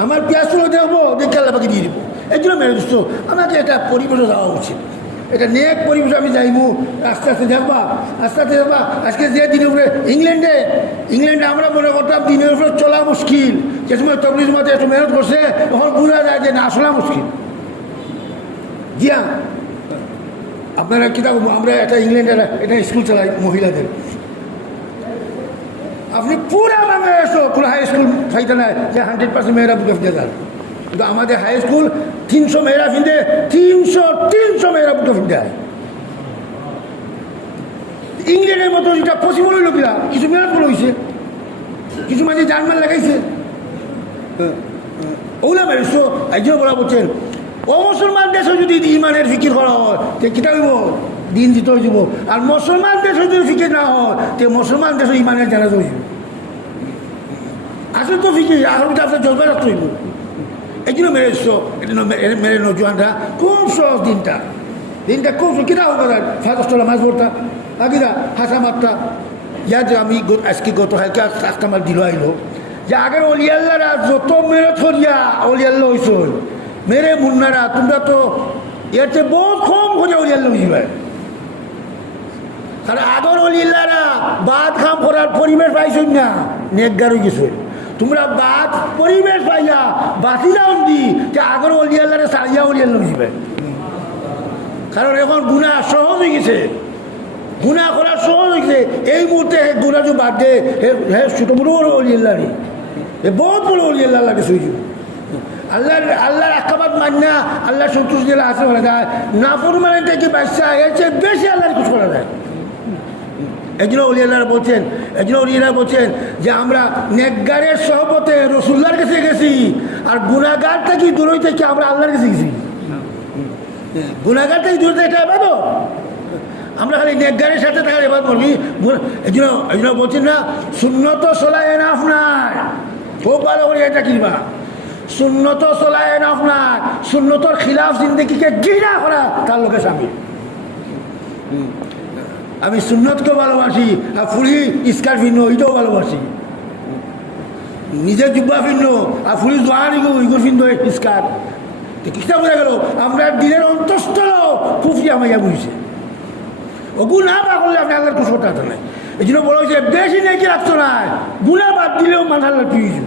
আমার পেঁয়াজ চলো দেখবো, দেখে আল্লাহকে দিয়ে দিব। এই জন্য মেরে দোস্ত আমাকে একটা পরিবেশে যাওয়া উচিত, এটা নেক পরিবেশ আমি যাইবো, আস্তে আস্তে দেখবা আজকে যে দিনের উপরে ইংল্যান্ডে আমরা মনে করতাম দিনের উপরে চলা মুশকিল, যে সময় তবলিগ মতে একটু মেহনত করছে তখন বোঝা যায় যে না আসলে মুশকিল। জি হ্যাঁ, আপনারা কিতাব আমরা একটা ইংল্যান্ডের এটা স্কুল চালাই মহিলাদের, আপনি পুরা বাংলাদেশও কোনো হাই স্কুল চাইতে নাই যে 100% মেয়েরা বুকে ফিরে যান, কিন্তু আমাদের হাই স্কুল 300 মেয়েরা ফিরতে 300 মেয়েরা বুকে ফিরতে হয়। ইংল্যান্ডের মতো যেটা পসিবল হইল কিনা, কিছু মেহনত করে হয়েছে, কিছু মাঝে জানমাল লাগাইছে, ওগুলা মেরেছো। একজন বলা বলছেন ও মুসলমান দেশে যদি ইমানের ফিকির করা হয় তো কিতা হইব, দিন দিতে হইব। আর মুসলমান দেশে যদি ফিকির না হয় তো মুসলমান দেশে ইমানের জানাজা হইব। আসলে তো ফিকির আর আপনার জলবা রাখতে হইব। এই জন্য মেরে নজওয়ানরা খুব সহজ দিনটা খুব কিনা হোক ফাঁকস্থলা মাছ ভরতা আগিরা হাসা মারতা। ইয়া যে আমি আজকে গত হালকে আমার দিল আইলো যে আগের অলিয়াল্লারা যত মেহনত করিয়া অলিয়াল্লা হয়েছ, মেরে মুন্নারা তোমরা তো এর চেয়ে বহুত কম করে অলিয়াল্লা হয়েছিল। কারণ আগর অলিয়াল্লারা বাদ খাম করার পরিবেশ পাইছই না, নেকগার হয়ে গেছে। তোমরা বাদ পরিবেশ পাইয়া বাঁচি যাও দি যে আগর অলিয়াল্লারে সারিয়া অলিয়াল্লা হয়েছিল। কারণ এখন গুণা সহজ হয়ে গেছে, গুণা করার সহজ হয়ে গেছে। এই মুহূর্তে গুণা যে বাদ দে হে ছোটো বড় বড় অলিয়াল্লা নেই, বহুত বড় অলিয়াল্লা লাগে শুয়েছিল। আল্লাহর আকাবাদ মান্না আল্লাহ সন্তুষ্ট জেলা আছে বলা যায়, নাফরমানি থেকে বাচ্চা এর চেয়ে বেশি আল্লাহর খুশ করা যায়। একজন অলিয়াল্লাহরা বলছেন যে আমরা নেকগারের সহবতে রসুল্লাহর কাছে গেছি, আর গুনাহগার থেকে দূরে থেকে আমরা আল্লাহর কাছে গেছি। গুনাহগার থেকে দূরে থেকে এবার আমরা খালি নেকগারের সাথে থাকার এবার বলবি। একজন বলছেন না, সুন্নত চলায় না আপনার, খুব ভালো করে এটা কিনবা, সুন্নত চলায় না আপনার, সুন্নতর খিলাফ জিন্দগিকে ঘৃণা করা তার লোকের স্বামী। আমি সুন্নতকেও ভালোবাসি, আর ফুলি স্কার্ট ভিন্ন ওইটাও ভালোবাসি, নিজের জুব্বা ভিন্ন আর ফুলি জোয়ারি ইগুর ভিন্ন স্কার্ট। কিসটা বোঝা গেল আমরা দিনের অন্তঃস্থল কুফরি আমাকে বুঝছে, ওগু না বা করলে আপনি আল্লাহর খুশ করতে পারতেন না। এই জন্য বলা হয়েছে বেশি নাকি রাখতো না, গুণা বাদ দিলেও মানুষ আল্লাহ পিছু,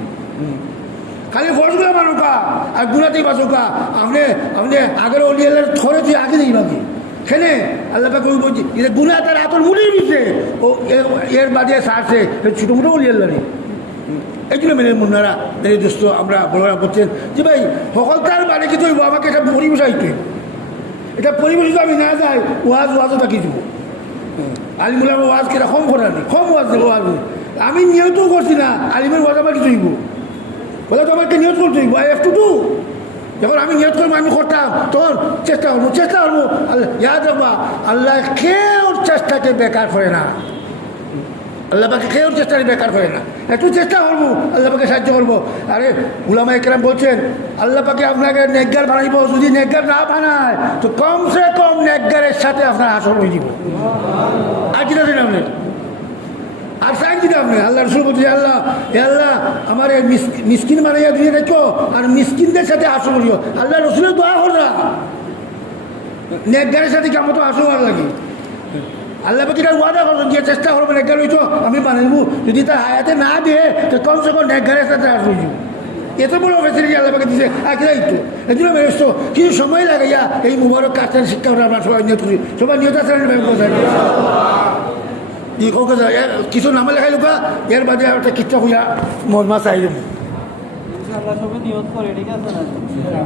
খালি ফরজগুলো মানুকা আর গুণাতেই বাঁচোকা। আপনি আগের অলিয়ালের থরে তুই আগে দিই বাকি খেলে আল্লাহ পাকে ওই বলছি এটা গুণা তার হাতর মুড়িয়ে দিচ্ছে, ও এর বাদে সারছে ছোটো মোটো অলিয়াল্লারই। এই জন্য মেনে মুন্নারা মেরে দোস্ত আমরা বড়রা বলছেন যে ভাই সকল তার বাড়ি কিছু হইব, আমাকে এটা পরিবেশ আইতে, এটা পরিবেশ আমি না যাই ওয়াজও বাকি দিব। আলিমুল্লাহ ওয়াজ কেটা কম করার নেই, কম ওয়াজ দেবো ওয়াজ। আমি নিয়তও করছি না আলিমের ওয়াজ আমার কিছু হইব, বলে তো আমাকে নিয়ত করতে হইব, আই হ্যাভ টু ডু। যখন আমি নিয়ত করবো আমি করতাম তখন চেষ্টা করবো আল্লাহ ইয়াদ রাখবা, আল্লাহ কেউ চেষ্টাকে বেকার করে না, আল্লাহ পাকে কেউ চেষ্টাকে বেকার করে না। একটু চেষ্টা করবো আল্লাহ পাকে সাহায্য করবো। আরে উলামা একরাম বলছেন আল্লাহ পাকে আপনাকে নেকগার বানাইব, যদি নেকগার না বানায় তো কমসে কম নেকগারের সাথে আপনার আসর হয়ে যাব। আর কি দিন আপনি আর সাইন দিন আপনি আল্লাহ রসুল বলছি আল্লাহ আমার এই মিসকিন বানাইয়া দিয়ে দেখো আর মিসকিনদের সাথে আসর করিও। আল্লাহ রসুলের দোয়া করা নেকগারের সাথে কেমন তো আসর হওয়ার লাগে। আল্লাহ পাকে ওয়াদা করো যে চেষ্টা করবো নেকগার হইতো আমি বানাইব, যদি তার হায়াতে না দিয়ে তো কমসে কম নেকগারের সাথে আসর হয়ে যাব। এত বড় ফেসিলিটি আল্লাহ পাকে দিচ্ছে আগে তো এই জন্য বেরোচ্ছ কিছু সময় লাগাইয়া এই মুবারক কাজটার শিক্ষা করে আমরা সবাই নিয়ত করি, সবাই নিয়ত আছে কিছু নামে লেখাই লোকা এর বাদে একটা কিচ্ছা হইয়া মন মাছ আই দেবো। নিয়ত করে ঠিক আছে না।